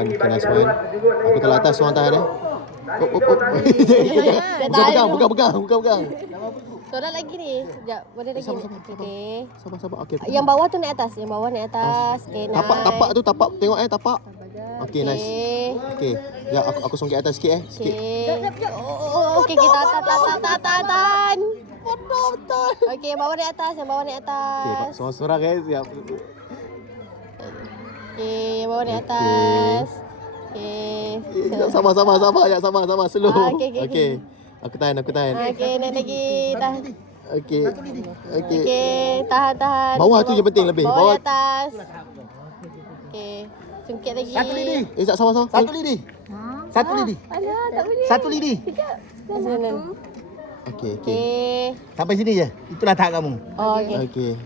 Okay, nice one. Aku taruh atas, seorang tahan eh. Pegang. Soalan lagi ni. Sekejap, boleh lagi. Okey. Sabar. Okay. Yang bawah tu naik atas. Yang bawah naik atas. Okey, nice. Tapak tu, tengok tapak. Okay, nice. Okay. Ya, aku songket atas sikit sikit. Okey. Okey, kita tahan. Betul. Okey, yang bawah naik atas. Okay, seorang siap. Okey, yang bawah naik atas. Okey. Sabar. Ya, sabar. Slow. Okey. Aku tahan. Okey, naik lagi. Tahan. Okey. Okey, tahan. Bawah tu je penting lebih. Bawah di atas. Okey. Sungkit lagi. Satu lidi. Sabar. Satu lidi. Satu lidi. Alah, tak boleh. Satu lidi. Sana. Okey. Okey. Sampai sini je. Itulah tahap kamu. Oh, okey. Okey.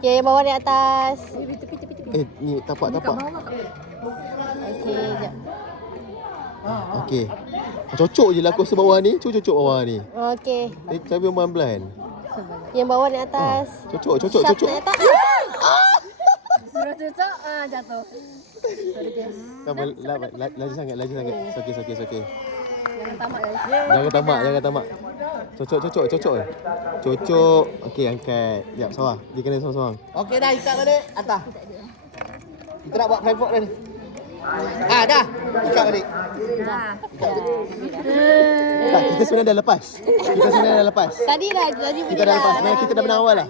Okey, yang bawah di atas. Ni tapak. Okey, jap. Okey. Cocok je lah aku rasa bawah ni. Cocok bawah ni. Okey. Tapi pelan-pelan. Yang bawah di atas. Cocok. Sharp naik atas. Suruh cocok, jatuh. Sorry guys. Laju sangat. It's okay. Jangan tamak guys. Jangan tamak. Cocok. Okey, angkat. Sekejap, sabar. Dia kena seorang-seorang. Okey dah, ikat balik atas. Kita nak buat tripod dah ni. Dah. Ikat balik. Tak, kita sebenarnya dah lepas. Tadi Kita dah lepas. Sebenarnya kita dah menang awal lah.